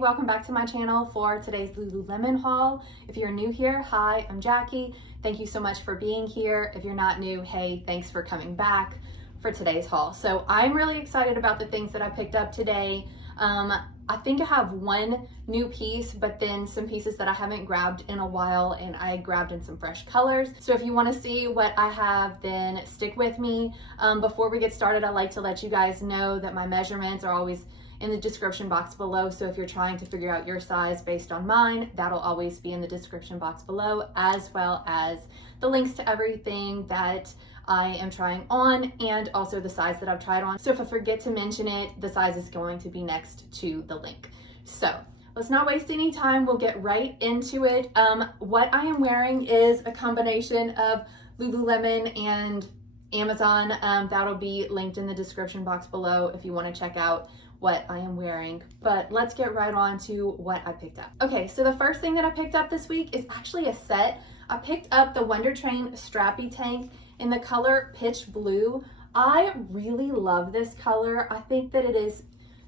welcome back to my channel for today's Lululemon haul. If you're new here, hi, I'm Jackie. Thank you so much for being here. If you're not new, hey, thanks for coming back for today's haul. So I'm really excited about the things that I picked up today. I think I have one new piece, but then some pieces that I haven't grabbed in a while, and I grabbed in some fresh colors. So if you want to see what I have, then stick with me. Before we get started, I'd like to let you guys know that my measurements are always in the description box below. So if you're trying to figure out your size based on mine, that'll always be in the description box below, as well as the links to everything that I am trying on and also the size that I've tried on. So if I forget to mention it, the size is going to be next to the link. So let's not waste any time. We'll get right into it. What I am wearing is a combination of Lululemon and Amazon. That'll be linked in the description box below if you want to check out what I am wearing. But let's get right on to what I picked up. Okay, so the first thing that I picked up this week is actually a set. I picked up the WUNDER TRAIN Strappy Tank in the color Pitch Blue. I really love this color. I think that it is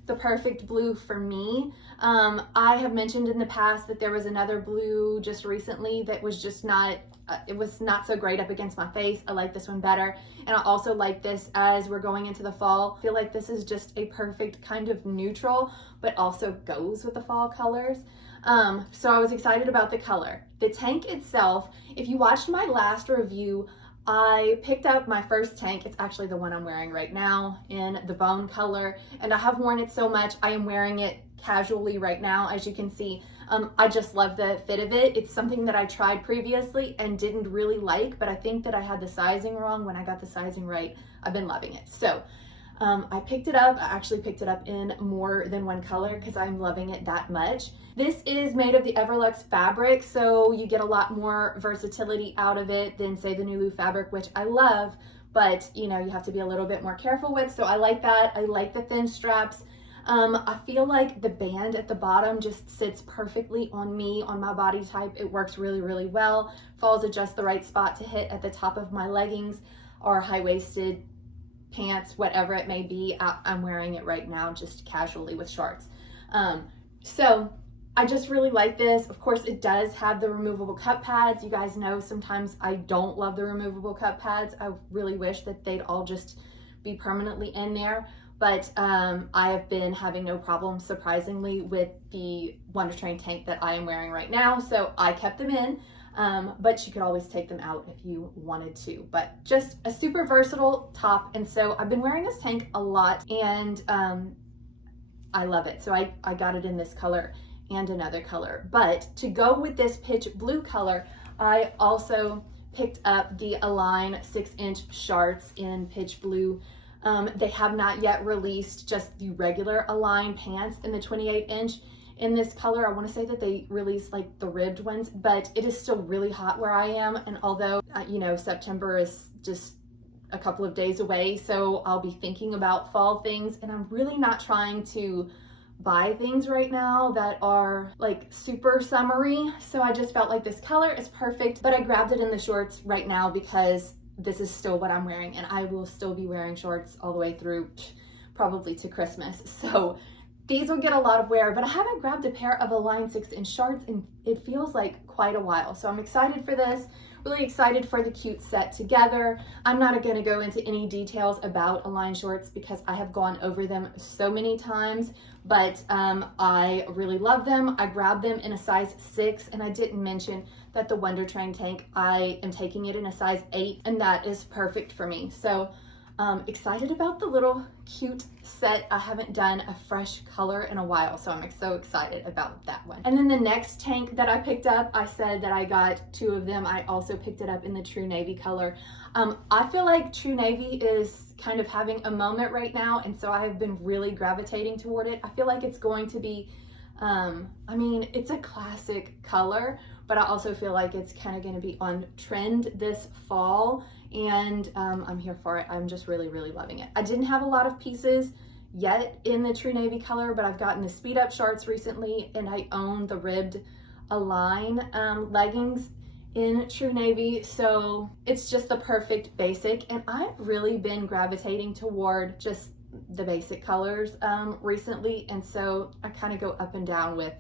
the perfect blue for me. I have mentioned in the past that there was another blue just recently that was just not, it was not so great up against my face. I like this one better. And I also like this as we're going into the fall. I feel like this is just a perfect kind of neutral, but also goes with the fall colors. So I was excited about the color. The tank itself, if you watched my last review, I picked up my first tank. It's actually the one I'm wearing right now in the bone color, and I have worn it so much. I am wearing it casually right now, as you can see. I just love the fit of it. It's something that I tried previously and didn't really like, but I think that I had the sizing wrong. When I got the sizing right, I've been loving it. So I picked it up. I actually picked it up in more than one color because I'm loving it that much. This is made of the Everlux fabric, so you get a lot more versatility out of it than, say, the Nulu fabric, which I love, but you know, you have to be a little bit more careful with. So I like that. I like the thin straps. I feel like the band at the bottom just sits perfectly on me, on my body type. It works really, really well. Falls at just the right spot to hit at the top of my leggings or high-waisted pants, whatever it may be. I'm wearing it right now just casually with shorts. So I just really like this. Of course, it does have the removable cup pads. You guys know sometimes I don't love the removable cup pads. I really wish that they'd all just be permanently in there. But I have been having no problem, surprisingly, with the WUNDER TRAIN tank that I am wearing right now. So I kept them in, but you could always take them out if you wanted to. But just a super versatile top. And so I've been wearing this tank a lot, and I love it. So I got it in this color and another color. But to go with this pitch blue color, I also picked up the Align 6-inch shorts in pitch blue. They have not yet released just the regular Align pants in the 28-inch in this color. I want to say that they released like the ribbed ones, but it is still really hot where I am. And although, you know, September is just a couple of days away, so I'll be thinking about fall things, and I'm really not trying to buy things right now that are like super summery. So I just felt like this color is perfect, but I grabbed it in the shorts right now because this is still what I'm wearing, and I will still be wearing shorts all the way through probably to Christmas. So these will get a lot of wear, but I haven't grabbed a pair of Align 6-inch shorts and it feels like quite a while. So I'm excited for this, really excited for the cute set together. I'm not going to go into any details about Align shorts because I have gone over them so many times, but I really love them. I grabbed them in a size 6, and I didn't mention that the WUNDER TRAIN tank, I am taking it in a size 8, and that is perfect for me. So excited about the little cute set. I haven't done a fresh color in a while, so I'm so excited about that one. And then the next tank that I picked up, I said that I got 2 of them. I also picked it up in the True Navy color. I feel like True Navy is kind of having a moment right now, and so I have been really gravitating toward it. I feel like it's going to be, I mean, it's a classic color, but I also feel like it's kind of going to be on trend this fall, and I'm here for it. I'm just really, really loving it. I didn't have a lot of pieces yet in the True Navy color, but I've gotten the speed up shorts recently, and I own the ribbed Align leggings in True Navy, so it's just the perfect basic. And I've really been gravitating toward just the basic colors recently, and so I kind of go up and down with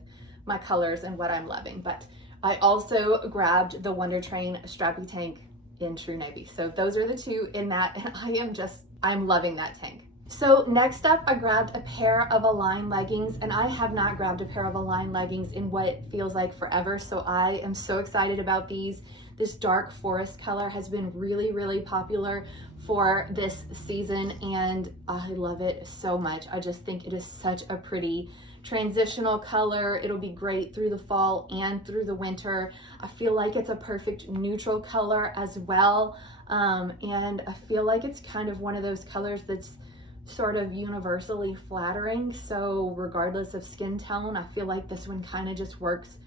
my colors and what I'm loving. But I also grabbed the Wonder Train Strappy Tank in True Navy. So those are the two in that, and I'm loving that tank. So next up, I grabbed a pair of Align leggings, and I have not grabbed a pair of Align leggings in what feels like forever. So I am so excited about these. This dark forest color has been really, really popular for this season, and I love it so much. I just think it is such a pretty transitional color. It'll be great through the fall and through the winter. I feel like it's a perfect neutral color as well. And I feel like it's kind of one of those colors that's sort of universally flattering. So regardless of skin tone, I feel like this one kind of just works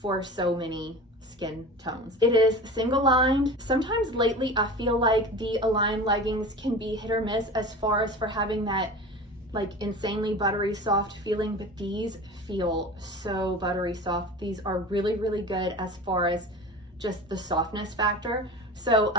for so many skin tones. It is single lined. Sometimes lately I feel like the Align leggings can be hit or miss as far as for having that like insanely buttery soft feeling, but these feel so buttery soft. These are really, really good as far as just the softness factor. So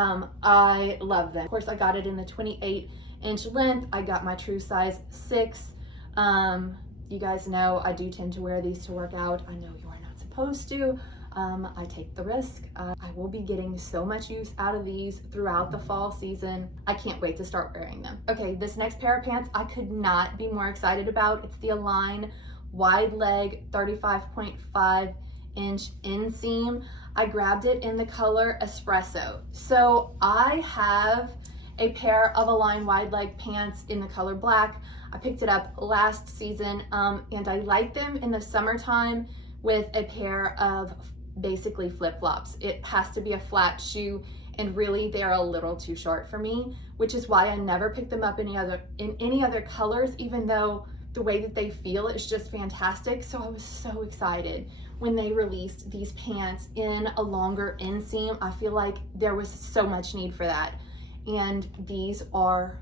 I love them. Of course, I got it in the 28-inch length. I got my true size 6. You guys know I do tend to wear these to work out. I know you are not supposed to. I take the risk. I will be getting so much use out of these throughout the fall season. I can't wait to start wearing them. Okay, this next pair of pants I could not be more excited about. It's the Align wide leg 35.5-inch inseam. I grabbed it in the color espresso. So I have a pair of Align wide leg pants in the color black. I picked it up last season, and I like them in the summertime with a pair of basically flip-flops. It has to be a flat shoe, and really they're a little too short for me, which is why I never pick them up in any other colors, even though the way that they feel is just fantastic. So I was so excited when they released these pants in a longer inseam. I feel like there was so much need for that, and these are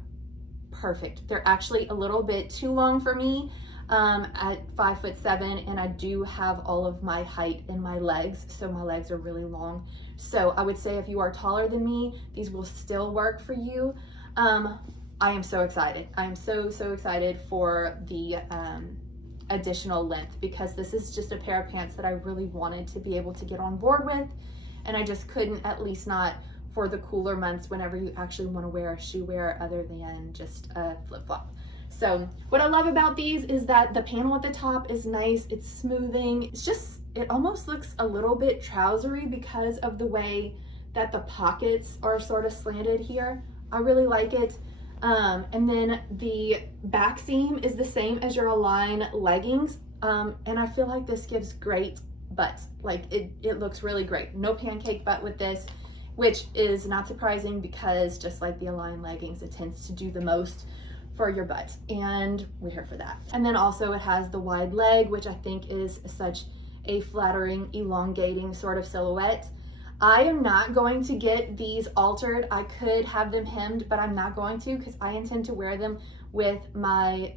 perfect. They're actually a little bit too long for me at 5'7", and I do have all of my height in my legs, so my legs are really long. So I would say if you are taller than me, these will still work for you. I am so excited. I am so excited for the additional length, because this is just a pair of pants that I really wanted to be able to get on board with, and I just couldn't, at least not for the cooler months whenever you actually want to wear a shoe wear other than just a flip-flop. So what I love about these is that the panel at the top is nice. It's smoothing. It almost looks a little bit trousery because of the way that the pockets are sort of slanted here. I really like it. And then the back seam is the same as your Align leggings. And I feel like this gives great butt. Like it looks really great. No pancake butt with this, which is not surprising because just like the Align leggings, it tends to do the most for your butt, and we're here for that. And then also it has the wide leg, which I think is such a flattering, elongating sort of silhouette. I am not going to get these altered. I could have them hemmed, but I'm not going to, because I intend to wear them with my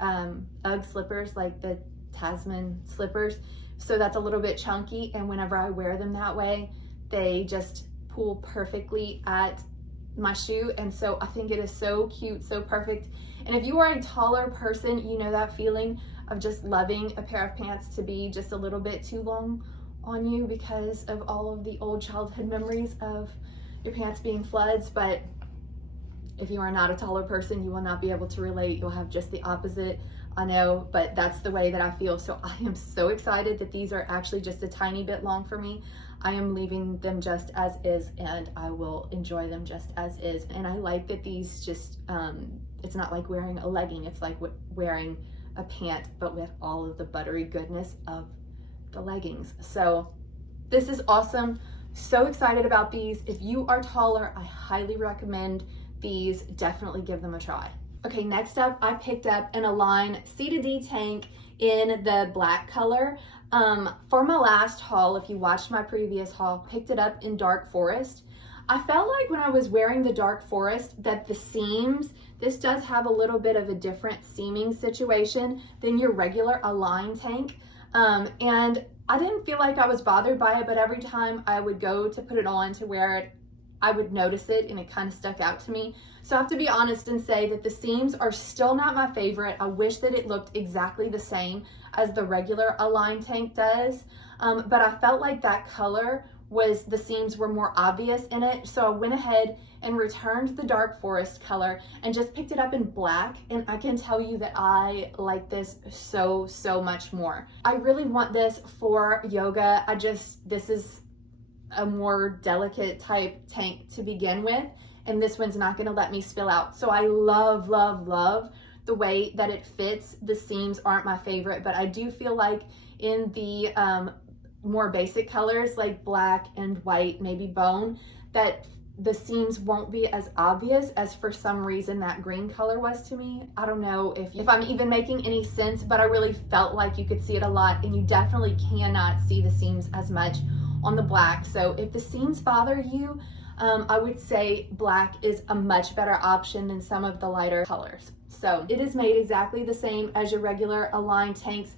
UGG slippers, like the Tasman slippers. So that's a little bit chunky, and whenever I wear them that way, they just pull perfectly at my shoe. And so I think it is so cute, so perfect. And if you are a taller person, you know that feeling of just loving a pair of pants to be just a little bit too long on you because of all of the old childhood memories of your pants being floods. But if you are not a taller person, you will not be able to relate. You'll have just the opposite. I know, but that's the way that I feel. So I am so excited that these are actually just a tiny bit long for me. I am leaving them just as is, and I will enjoy them just as is. And I like that these just, it's not like wearing a legging. It's like wearing a pant, but with all of the buttery goodness of the leggings. So this is awesome. So excited about these. If you are taller, I highly recommend these. Definitely give them a try. Okay, next up, I picked up an Align C to D tank in the black color. For my last haul, if you watched my previous haul, picked it up in dark forest. I felt like when I was wearing the dark forest that the seams, this does have a little bit of a different seaming situation than your regular Align tank. And I didn't feel like I was bothered by it, but every time I would go to put it on to wear it I would notice it and it kind of stuck out to me. So I have to be honest and say that the seams are still not my favorite. I wish that it looked exactly the same as the regular Align tank does, but I felt like that color the seams were more obvious in it. So I went ahead and returned the dark forest color and just picked it up in black. And I can tell you that I like this so much more. I really want this for yoga. This is a more delicate type tank to begin with, and this one's not gonna let me spill out. So I love the way that it fits. The seams aren't my favorite, but I do feel like in the more basic colors like black and white, maybe bone, that the seams won't be as obvious as for some reason that green color was to me. I don't know if I'm even making any sense, but I really felt like you could see it a lot, and you definitely cannot see the seams as much on the black. So if the seams bother you, I would say black is a much better option than some of the lighter colors. So it is made exactly the same as your regular Align tanks,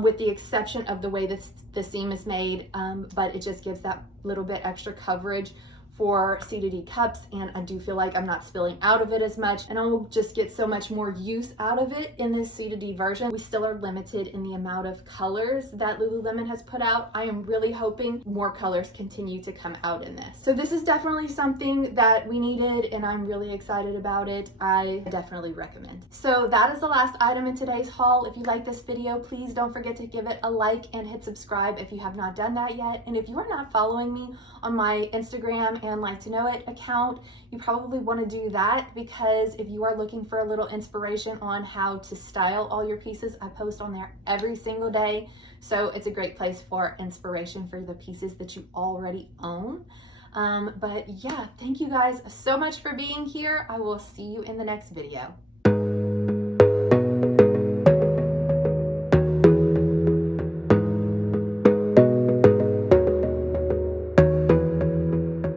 with the exception of the way the seam is made, but it just gives that little bit extra coverage for C to D cups, and I do feel like I'm not spilling out of it as much, and I will just get so much more use out of it in this C to D version. We still are limited in the amount of colors that Lululemon has put out. I am really hoping more colors continue to come out in this. So this is definitely something that we needed, and I'm really excited about it. I definitely recommend. So that is the last item in today's haul. If you like this video, please don't forget to give it a like and hit subscribe if you have not done that yet. And if you are not following me on my Instagram and Like to Know It account, you probably want to do that, because if you are looking for a little inspiration on how to style all your pieces, I post on there every single day. So it's a great place for inspiration for the pieces that you already own. But yeah, thank you guys so much for being here. I will see you in the next video.